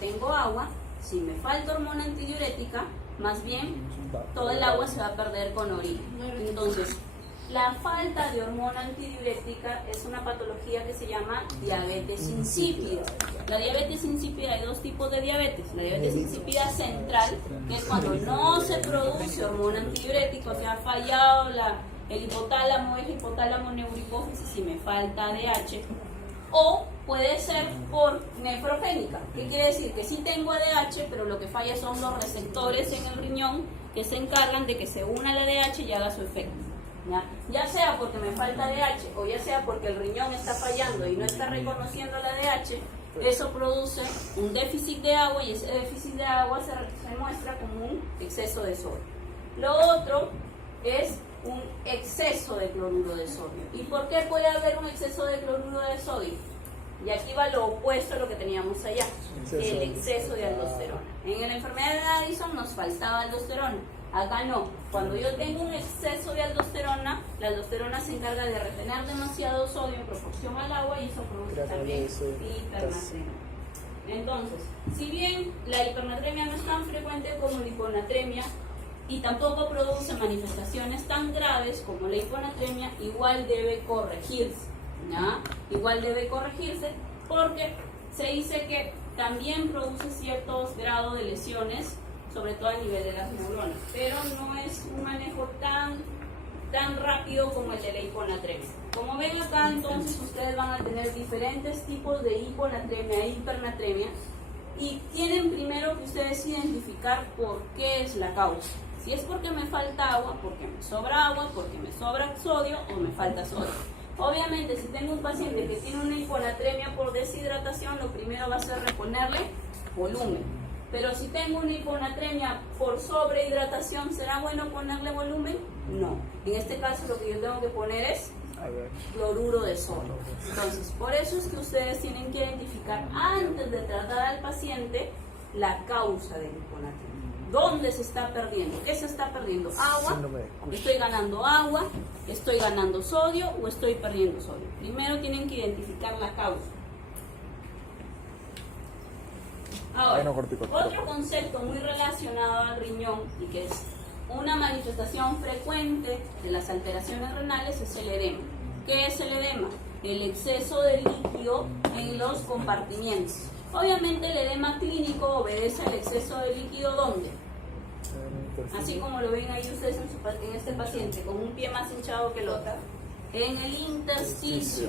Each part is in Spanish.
tengo agua, si me falta hormona antidiurética, más bien todo el agua se va a perder con orina. Entonces, la falta de hormona antidiurética es una patología que se llama diabetes insípida. La diabetes insípida, hay dos tipos de diabetes. La diabetes insípida central, que es cuando no se produce hormona antidiurética, o sea, ha fallado el hipotálamo, es hipotálamo neurihipófisis y me falta ADH. O puede ser por nefrogénica. ¿Qué quiere decir? Que sí tengo ADH, pero lo que falla son los receptores en el riñón que se encargan de que se una el ADH y haga su efecto. Ya sea porque me falta ADH o ya sea porque el riñón está fallando y no está reconociendo el ADH, eso produce un déficit de agua y ese déficit de agua se muestra como un exceso de sodio. Lo otro es un exceso de cloruro de sodio. ¿Y por qué puede haber un exceso de cloruro de sodio? Y aquí va lo opuesto a lo que teníamos allá, el exceso de aldosterona. En la enfermedad de Addison nos faltaba aldosterona. Acá no. Cuando yo tengo un exceso de aldosterona, la aldosterona se encarga de retener demasiado sodio en proporción al agua y eso produce también hipernatremia. Entonces, si bien la hipernatremia no es tan frecuente como la hiponatremia y tampoco produce manifestaciones tan graves como la hiponatremia, igual debe corregirse. Igual debe corregirse porque se dice que también produce ciertos grados de lesiones, sobre todo a nivel de las neuronas, pero no es un manejo tan rápido como el de la hiponatremia. Como ven acá, entonces ustedes van a tener diferentes tipos de hiponatremia e hipernatremia y tienen primero que ustedes identificar por qué es la causa. Si es porque me falta agua, porque me sobra sodio o me falta sodio. Obviamente, si tengo un paciente que tiene una hiponatremia por deshidratación, lo primero va a ser reponerle volumen. Pero si tengo una hiponatremia por sobrehidratación, ¿será bueno ponerle volumen? No. En este caso lo que yo tengo que poner es cloruro de sodio. Entonces, por eso es que ustedes tienen que identificar antes de tratar al paciente la causa de la hiponatremia. ¿Dónde se está perdiendo? ¿Qué se está perdiendo? ¿Agua? ¿Estoy ganando agua? ¿Estoy ganando sodio o estoy perdiendo sodio? Primero tienen que identificar la causa. Ahora, otro concepto muy relacionado al riñón y que es una manifestación frecuente de las alteraciones renales es el edema. ¿Qué es el edema? El exceso de líquido en los compartimientos. Obviamente el edema clínico obedece al exceso de líquido ¿dónde? Así como lo ven ahí ustedes en este paciente, con un pie más hinchado que el otro. En el intersticio,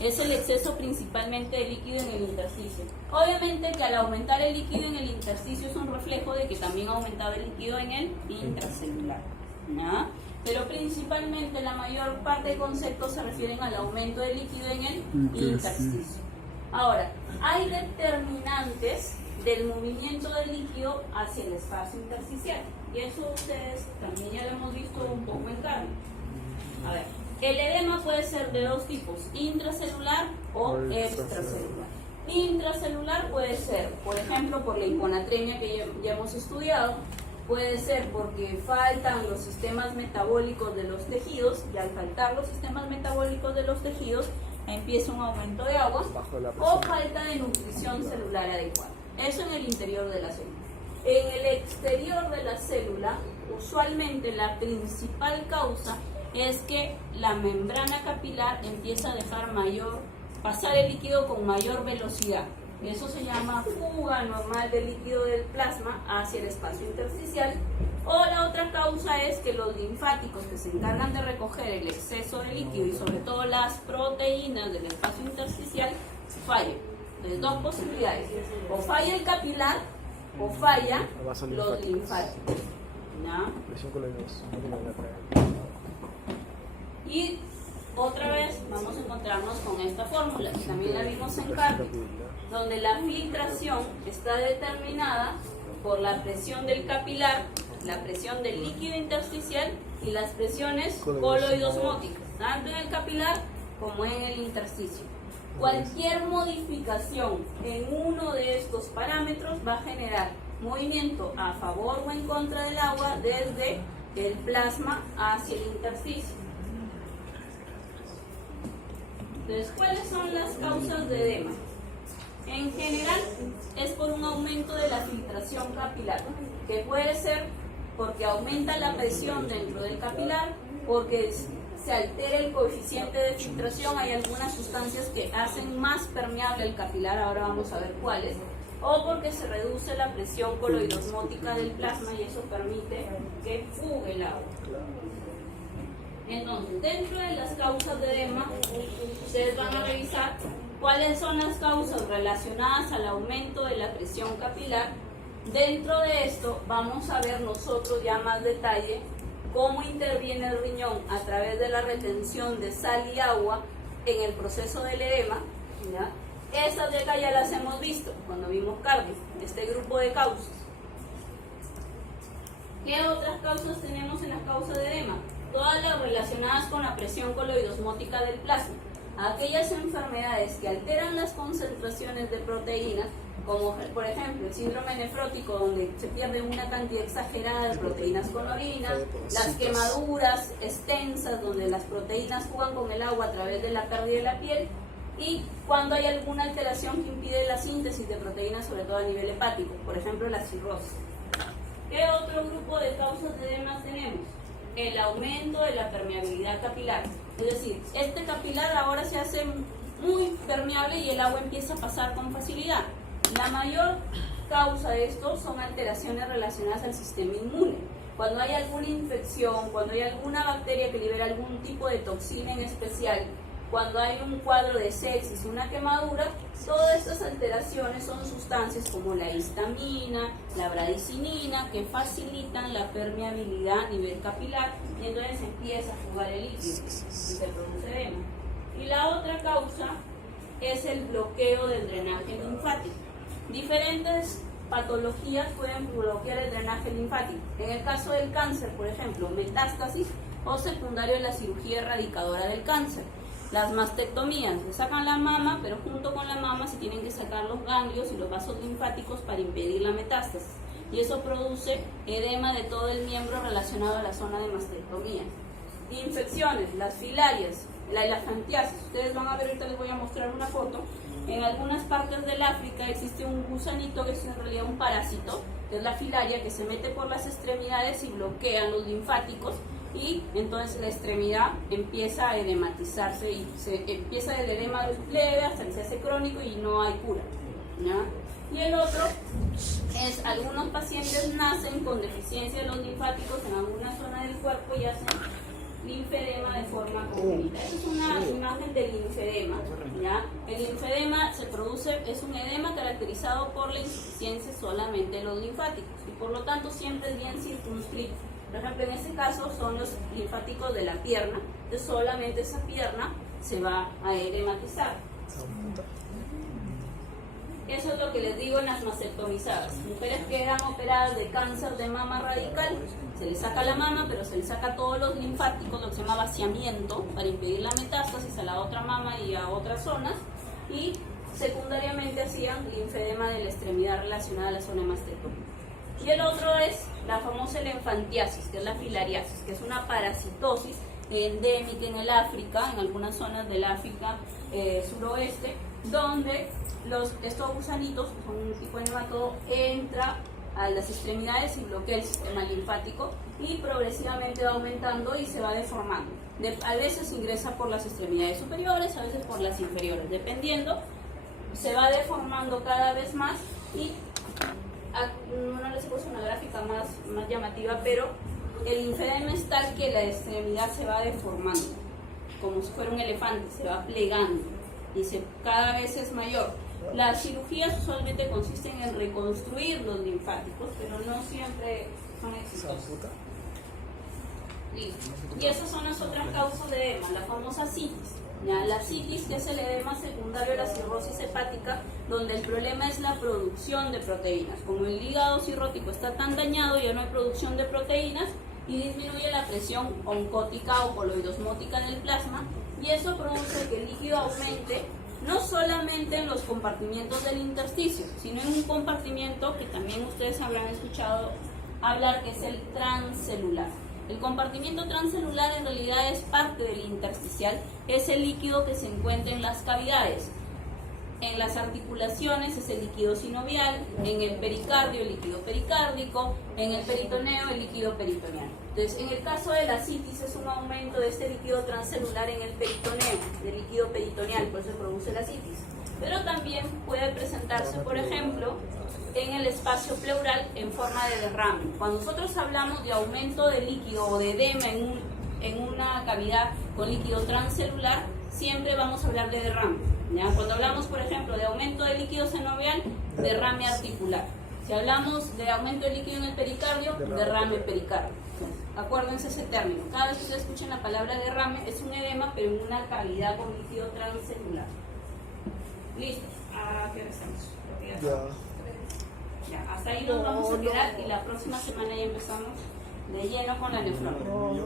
es el exceso principalmente de líquido en el intersticio. Obviamente que al aumentar el líquido en el intersticio es un reflejo de que también ha aumentado el líquido en el intracelular. Pero principalmente la mayor parte de conceptos se refieren al aumento del líquido en el intersticio. Ahora, hay determinantes del movimiento del líquido hacia el espacio intersticial. Y eso ustedes también ya lo hemos visto un poco en carne. A ver, el edema puede ser de dos tipos, intracelular o extracelular. Intracelular puede ser, por ejemplo, por la hiponatremia que ya hemos estudiado, puede ser porque faltan los sistemas metabólicos de los tejidos y al faltar los sistemas metabólicos de los tejidos empieza un aumento de agua o falta de nutrición celular adecuada. Eso en el interior de la célula. En el exterior de la célula, usualmente la principal causa es que la membrana capilar empieza a dejar pasar el líquido con mayor velocidad. Eso se llama fuga normal del líquido del plasma hacia el espacio intersticial. O la otra causa es que los linfáticos que se encargan de recoger el exceso de líquido y sobre todo las proteínas del espacio intersticial fallen. Entonces, dos posibilidades. O falla el capilar o falla los linfáticos. Y otra vez vamos a encontrarnos con esta fórmula, que también la vimos en carne, donde la filtración está determinada por la presión del capilar, la presión del líquido intersticial y las presiones coloidosmóticas, tanto en el capilar como en el intersticio. Cualquier modificación en uno de estos parámetros va a generar movimiento a favor o en contra del agua desde el plasma hacia el intersticio. Entonces, ¿cuáles son las causas de edema? En general es por aumento de la filtración capilar, que puede ser porque aumenta la presión dentro del capilar, porque se altera el coeficiente de filtración, hay algunas sustancias que hacen más permeable el capilar, ahora vamos a ver cuáles, o porque se reduce la presión coloidosmótica del plasma y eso permite que fugue el agua. Entonces, dentro de las causas de edema, ustedes van a revisar cuáles son las causas relacionadas al aumento de la presión capilar. Dentro de esto vamos a ver nosotros ya más detalle cómo interviene el riñón a través de la retención de sal y agua en el proceso del edema, ¿ya? Estas de acá ya las hemos visto cuando vimos cardio, este grupo de causas. ¿Qué otras causas tenemos en las causas de edema? Todas las relacionadas con la presión coloidosmótica del plasma. Aquellas enfermedades que alteran las concentraciones de proteínas, como por ejemplo el síndrome nefrótico, donde se pierde una cantidad exagerada de proteínas con orina, las quemaduras extensas, donde las proteínas juegan con el agua a través de la pérdida de la piel, y cuando hay alguna alteración que impide la síntesis de proteínas, sobre todo a nivel hepático, por ejemplo la cirrosis. ¿Qué otro grupo de causas de edema tenemos? El aumento de la permeabilidad capilar. Es decir, este capilar ahora se hace muy permeable y el agua empieza a pasar con facilidad. La mayor causa de esto son alteraciones relacionadas al sistema inmune. Cuando hay alguna infección, cuando hay alguna bacteria que libera algún tipo de toxina en especial, cuando hay un cuadro de sepsis, una quemadura, todas estas alteraciones son sustancias como la histamina, la bradicinina, que facilitan la permeabilidad a nivel capilar y entonces empieza a fugar el líquido y se produce edema. Y la otra causa es el bloqueo del drenaje linfático. Diferentes patologías pueden bloquear el drenaje linfático. En el caso del cáncer, por ejemplo, metástasis o secundario de la cirugía erradicadora del cáncer. Las mastectomías, se sacan la mama, pero junto con la mama se tienen que sacar los ganglios y los vasos linfáticos para impedir la metástasis. Y eso produce edema de todo el miembro relacionado a la zona de mastectomía. Infecciones, las filarias, la elefantiasis. Ustedes van a ver, ahorita les voy a mostrar una foto. En algunas partes del África existe un gusanito que es en realidad un parásito, que es la filaria, que se mete por las extremidades y bloquea los linfáticos. Y entonces la extremidad empieza a edematizarse y se empieza el edema leve hasta que se hace crónico y no hay cura, ¿ya? Y el otro es algunos pacientes nacen con deficiencia de los linfáticos en alguna zona del cuerpo y hacen linfedema de forma congénita. Esta es una imagen del linfedema, ¿ya? El linfedema se produce, es un edema caracterizado por la insuficiencia solamente de los linfáticos y por lo tanto siempre es bien circunscrito. Por ejemplo, en este caso son los linfáticos de la pierna, entonces solamente esa pierna se va a edematizar. Eso es lo que les digo en las mastectomizadas. Mujeres que quedan operadas de cáncer de mama radical, se les saca la mama, pero se les saca todos los linfáticos, lo que se llama vaciamiento, para impedir la metástasis a la otra mama y a otras zonas, y secundariamente hacían linfedema de la extremidad relacionada a la zona de mastectomía. Y el otro es la famosa elefantiasis, que es la filariasis, que es una parasitosis endémica en el África, en algunas zonas del África suroeste, donde estos gusanitos, que son un tipo de nematodo, entra a las extremidades y bloquea el sistema linfático y progresivamente va aumentando y se va deformando. A veces ingresa por las extremidades superiores, a veces por las inferiores, dependiendo, se va deformando cada vez más y no les he puesto una gráfica más llamativa, pero el linfedema es tal que la extremidad se va deformando, como si fuera un elefante, se va plegando y cada vez es mayor. Las cirugías usualmente consisten en reconstruir los linfáticos, pero no siempre son exitosas. Listo. Y esas son las otras causas de edema, la famosa citis. ¿Ya? La citis, que es el edema secundario de la cirrosis hepática, donde el problema es la producción de proteínas. Como el hígado cirrótico está tan dañado, ya no hay producción de proteínas y disminuye la presión oncótica o coloidosmótica del plasma, y eso produce que el líquido aumente no solamente en los compartimientos del intersticio, sino en un compartimento que también ustedes habrán escuchado hablar, que es el transcelular. El compartimiento transcelular en realidad es parte del intersticial, es el líquido que se encuentra en las cavidades. En las articulaciones es el líquido sinovial, en el pericardio el líquido pericárdico, en el peritoneo el líquido peritoneal. Entonces, en el caso de la citis es un aumento de este líquido transcelular en el peritoneo, del líquido peritoneal, por eso se produce la citis. Pero también puede presentarse, por ejemplo, en el espacio pleural en forma de derrame. Cuando nosotros hablamos de aumento de líquido o de edema en una cavidad con líquido transcelular, siempre vamos a hablar de derrame. ¿Ya? Cuando hablamos, por ejemplo, de aumento de líquido sinovial, derrame articular. Si hablamos de aumento de líquido en el pericardio, derrame pericárdico. Acuérdense ese término. Cada vez que ustedes escuchen la palabra derrame, es un edema, pero en una cavidad con líquido transcelular. ¿Listo? ¿A qué hora estamos? Ya, hasta ahí nos vamos a quedar y la próxima semana ya empezamos de lleno con la nefrología.